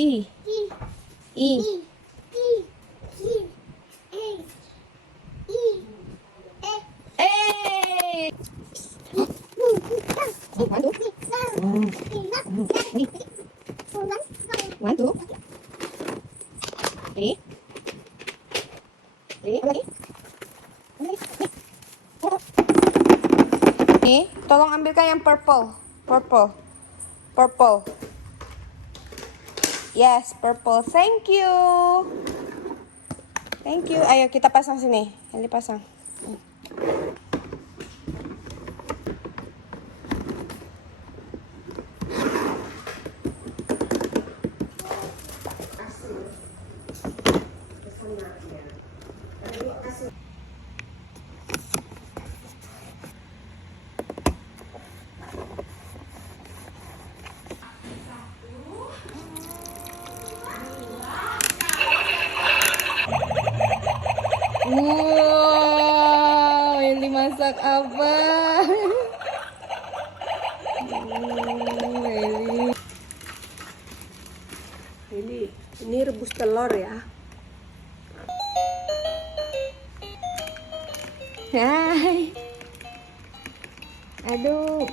I. I. Eh. One, two. Three. Three. Apa lagi? Nih, tolong ambilkan yang purple. Purple. Purple. Yes, purple. Thank you. Thank you. Ayo kita pasang sini. Yang dipasang. Wow, yang dimasak apa? Ini rebus telur ya. Hai. Aduh.